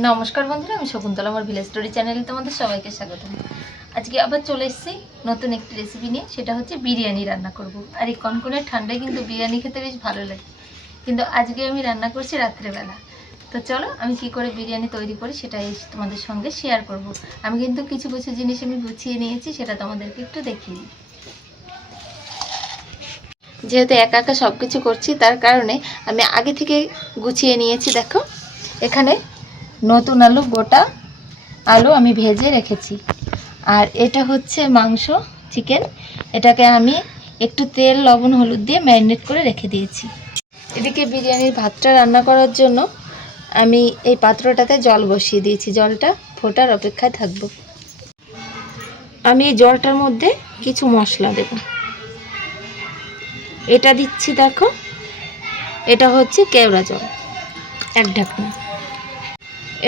নমস্কার বন্ধুরা, আমি শকুন্তলা আমার ভিলেজ স্টোরি চ্যানেলে তোমাদের সবাইকে স্বাগত আজকে আবার চলে এসেছি নতুন একটি রেসিপি নিয়ে, সেটা হচ্ছে বিরিয়ানি রান্না করব। আর এই কনকনে ঠান্ডায় কিন্তু বিরিয়ানি খেতে বেশ ভালো লাগে। কিন্তু আজকে আমি রান্না করছি রাত্রেবেলা। তো চলো, আমি কি করে বিরিয়ানি তৈরি করি সেটাই তোমাদের সঙ্গে শেয়ার করব। আমি কিন্তু কিছু কিছু জিনিস আমি গুছিয়ে নিয়েছি, সেটা তোমাদেরকে একটু দেখিয়ে দিই। যেহেতু একা একা সব কিছু করছি, তার কারণে আমি আগে থেকে গুছিয়ে নিয়েছি, দেখো। এখানে নতুন আলু, গোটা আলু আমি ভেজে রেখেছি। আর এটা হচ্ছে মাংস চিকেন এটাকে আমি একটু তেল, লবণ, হলুদ দিয়ে ম্যারিনেট করে রেখে দিয়েছি। এদিকে বিরিয়ানির ভাতটা রান্না করার জন্য আমি এই পাত্রটাতে জল বসিয়ে দিয়েছি। জলটা ফোটার অপেক্ষায় থাকব। আমি এই জলটার মধ্যে কিছু মশলা দেব। এটা দিচ্ছি, দেখো। এটা হচ্ছে কেওড়া জল, এক ঢাকনা।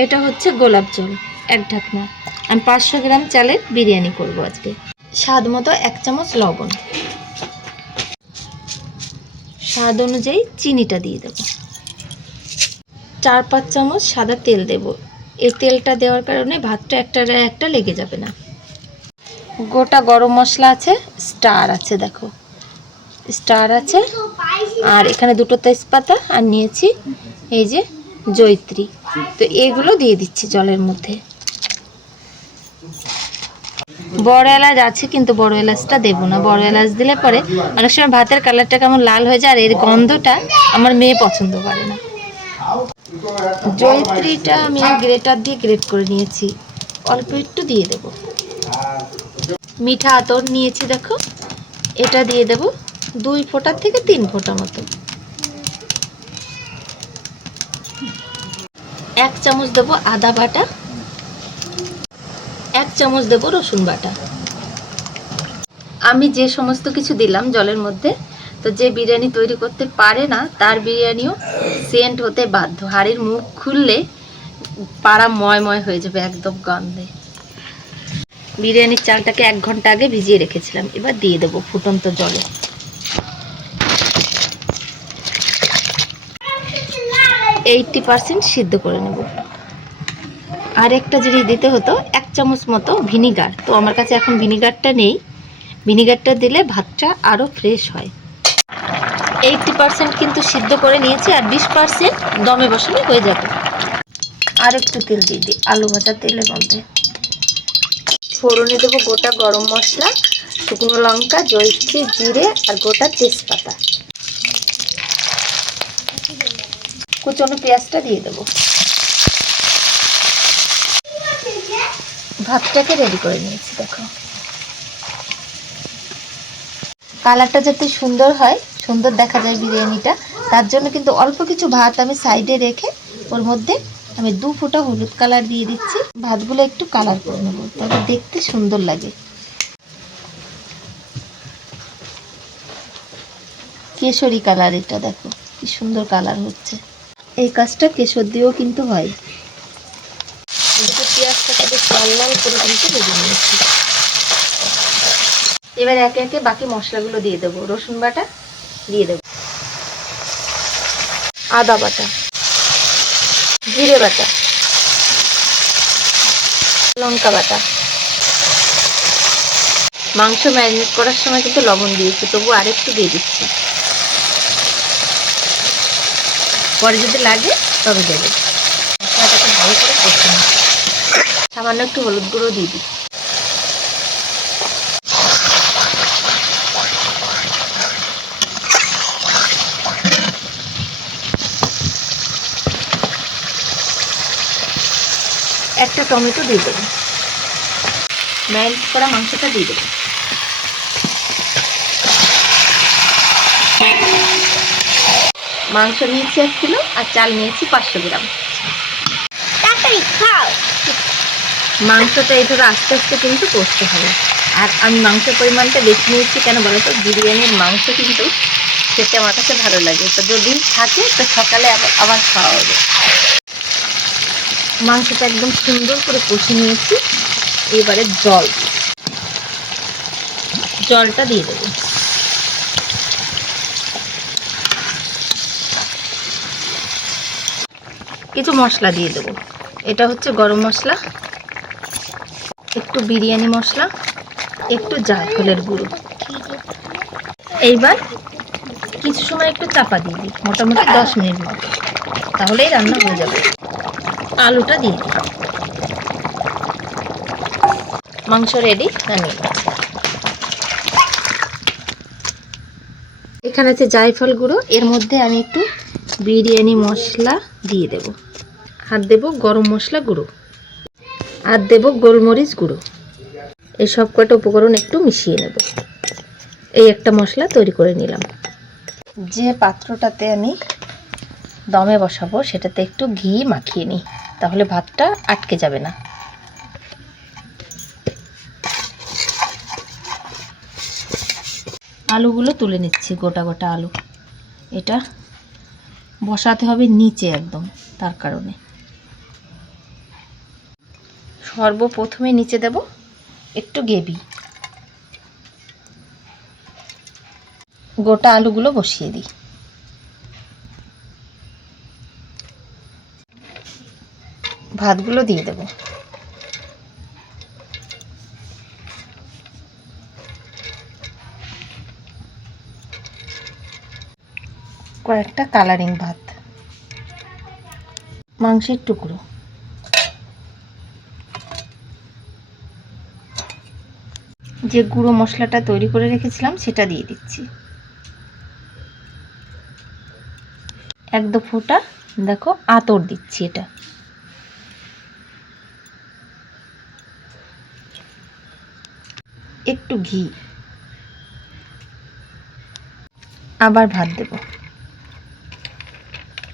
এটা হচ্ছে গোলাপ জল, এক ঢাকনা। আমি পাঁচশো গ্রাম চালের বিরিয়ানি করব আজকে। স্বাদ মতো এক চামচ লবণ। স্বাদ অনুযায়ী চিনিটা দিয়ে দেব। চার পাঁচ চামচ সাদা তেল দেব। এই তেলটা দেওয়ার কারণে ভাতটা একটা একটা লেগে যাবে না। গোটা গরম মশলা আছে, স্টার আছে দেখো। স্টার আছে, আর এখানে দুটো তেজপাতা, আর নিয়েছি এই যে জৈত্রী তো এগুলো দিয়ে দিচ্ছি জলের মধ্যে। বড় এলাচ আছে, কিন্তু বড় এলাচটা দেবো না। বড় এলাচ দিলে পরে অনেক সময় ভাতের কালারটা কেমন লাল হয়ে যায়, আর এর গন্ধটা আমার মেয়ে পছন্দ করে না। জৈত্রীটা আমি গ্রেটার দিয়ে গ্রেট করে নিয়েছি। অল্প একটু দিয়ে দেবো। মিঠা আতর নিয়েছি, দেখো। এটা দিয়ে দেব দুই ফোঁটার থেকে তিন ফোঁটা মতো। এক চামচ দেবো আদা বাটা। এক চামচ দেবো রসুন বাটা। আমি যে সমস্ত কিছু দিলাম জলের মধ্যে, তো যে বিরিয়ানি তৈরি করতে পারে না, তার বিরিয়ানিও সেন্ট হতে বাধ্য। হাড়ির মুখ খুললে পাড়া ময় ময় হয়ে যাবে একদম গন্ধে। বিরিয়ানির চালটাকে এক ঘণ্টা আগে ভিজিয়ে রেখেছিলাম। এবার দিয়ে দেবো ফুটন্ত জলে। এইটটি পার্সেন্ট সিদ্ধ করে নেব। আর একটা জিনিস দিতে হতো, এক চামচ মতো ভিনিগার। তো আমার কাছে এখন ভিনিগারটা নেই। ভিনিগারটা দিলে ভাতটা আরও ফ্রেশ হয়। এইটটি পার্সেন্ট কিন্তু সিদ্ধ করে নিয়েছি আর বিশ পার্সেন্ট দমে বসানো হয়ে যাবে। আর একটু তেল দিয়ে দিই। আলু ভাজা তেলের মধ্যে ফোড়নে দেবো গোটা গরম মশলা, শুকনো লঙ্কা, জয়িত্রী, জিরে আর গোটা তেজপাতা। কুচনো পেঁয়াজটা দিয়ে দেবো। ভাতটাকে রেডি করে নিয়েছি, দেখো। কালারটা যাতে সুন্দর হয়, সুন্দর দেখা যায় বিরিয়ানিটা, তার জন্য কিন্তু অল্প কিছু ভাত আমি সাইডে রেখে ওর মধ্যে আমি দু ফোঁটা হলুদ কালার দিয়ে দিচ্ছি। ভাতগুলো একটু কালার করে নেব তবে দেখতে সুন্দর লাগে। কেশরি কালার এটা, দেখো, কি সুন্দর কালার হচ্ছে। এই কাজটা কেশর দিয়েও কিন্তু হয়। করে কিন্তু নিয়েছি এবার একে একে বাকি মশলাগুলো দিয়ে দেবো। রসুন বাটা দিয়ে দেবো। আদা বাটা, জিরে বাটা, লঙ্কা বাটা। মাংস ম্যারিনেট করার সময় কিন্তু লবণ দিয়েছি, তবু আরেকটু দিয়ে দিচ্ছি। পরে যদি লাগে, তবে দেবে। মশলাটাকে ভালো করে নিই। সামান্য একটু হলুদ গুঁড়ো দিয়ে দিই। একটা টমেটো দিয়ে দেবো। ম্যারিনেট করা মাংসটা দিয়ে দেবো। মাংস নিয়েছি এক কিলো আর চাল নিয়েছি পাঁচশো গ্রাম। মাংসটা এইভাবে আস্তে আস্তে কিন্তু কষতে হবে। আর আমি মাংসের পরিমাণটা বেশি নিয়েছি কেন বলো তো বিরিয়ানির মাংস কিন্তু খেতে আমার কাছে ভালো লাগে। তো যদি থাকে তো সকালে আবার আবার খাওয়া হবে। মাংসটা একদম সুন্দর করে কষে নিয়েছি। এবারে জল। জলটা দিয়ে দেবো। কিছু মশলা দিয়ে দেবো। এটা হচ্ছে গরম মশলা, একটু বিরিয়ানি মশলা, একটু জায়ফলের গুঁড়ো। এইবার কিছু সময় একটু চাপা দিয়ে দিই, মোটামুটি দশ মিনিট মতো। তাহলেই রান্না হয়ে যাবে। আলুটা দিয়ে দিই। মাংস রেডি নামিয়ে এখানে আছে জায়ফল গুঁড়ো, এর মধ্যে আমি একটু বিরিয়ানি মশলা দিয়ে দেব। আর দেব গরম মশলা গুঁড়ো। আর দেব গোলমরিচ গুঁড়ো। এই সব কটা উপকরণ একটু মিশিয়ে নেব। এই একটা মশলা তৈরি করে নিলাম। যে পাত্রটাতে আমি দমে বসাবো, সেটাতে একটু ঘি মাখিয়ে নিই। তাহলে ভাতটা আটকে যাবে না। আলুগুলো তুলে নিচ্ছি, গোটা গোটা আলু। এটা বসাতে হবে নিচে একদম, তার কারণে। সর্বপ্রথমে নিচে দেব একটু গেবি গোটা আলুগুলো বসিয়ে দিই। ভাতগুলো দিয়ে দেব। কয়েকটা কালারিং ভাত। মাংসের টুকরো। যে গুঁড়ো মশলাটা তৈরি করে রেখেছিলাম, সেটা দিয়ে দিচ্ছি। এক দু ফোঁটা, দেখো, আতর দিচ্ছি এটা। একটু ঘি। আবার ভাত দেব।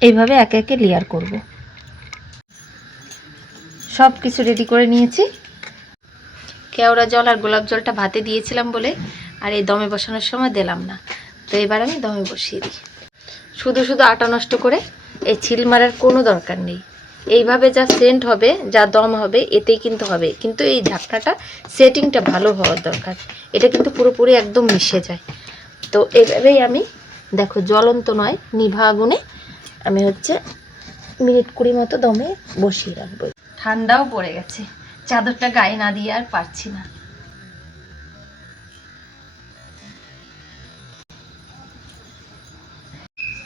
এইভাবে একে একে লেয়ার করব। সব কিছু রেডি করে নিয়েছি। কেওড়া জল আর গোলাপ জলটা ভাতে দিয়েছিলাম বলে আর এই দমে বসানোর সময় দিলাম না। তো এবার আমি দমে বসিয়ে দিই। শুধু শুধু আটা নষ্ট করে এই ছিল মারার কোনো দরকার নেই। এইভাবে যা সেন্ট হবে, যা দম হবে, এতেই কিন্তু হবে। কিন্তু এই ঢাকনাটা সেটিংটা ভালো হওয়ার দরকার। এটা কিন্তু পুরোপুরি একদম মিশে যায়। তো এভাবেই আমি, দেখো, জ্বলন্ত নয় নিভা আগুনে আমি হচ্ছে মিনিট কুড়ি মতো দমে বসিয়ে রাখব। ঠান্ডাও পড়ে গেছে। চাদরটা গায়ে না দিয়ে আর পারছি না।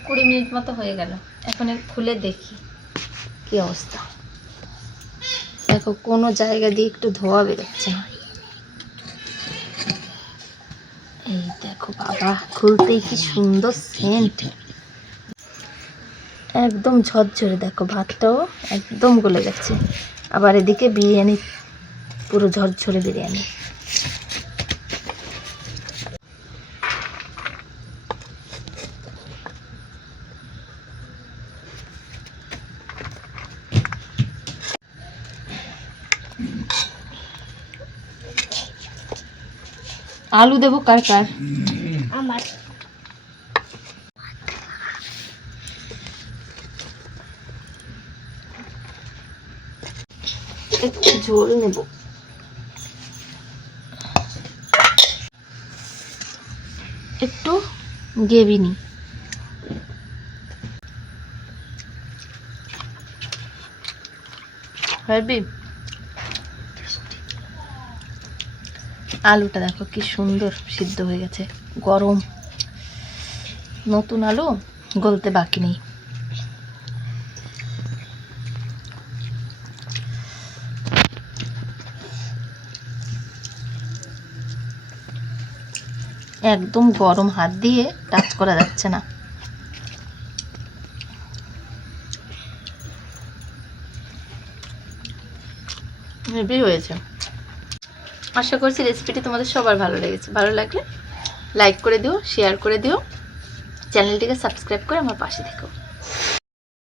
কুড়ি মিনিট মতো হয়ে গেল। এখন খুলে দেখি কি অবস্থা। দেখো, কোনো জায়গা দিয়ে একটু ধোয়া বেরোচ্ছে। না এই দেখো বাবা, খুলতেই কি সুন্দর সেন্ট একদম ঝরঝরে, দেখো ভাতটাও একদম গলে গেছে। আবার এদিকে বিরিয়ানি, পুরো ঝরঝরে বিরিয়ানি। আলু দেবো কার কার? আমার একটু ঝোল নেব। একটু গ্রেভি নি হেবি আলুটা দেখো কি সুন্দর সিদ্ধ হয়ে গেছে, গরম। নতুন আলু গলতে বাকি নেই। একদম গরম হাত দিয়ে টাচ করা যাচ্ছে না। হেভি হয়েছে। আশা করছি রেসিপিটি তোমাদের সবার ভালো লেগেছে। ভালো লাগলে লাইক করে দিও, শেয়ার করে দিও। চ্যানেলটিকে সাবস্ক্রাইব করে আমার পাশে থেকো।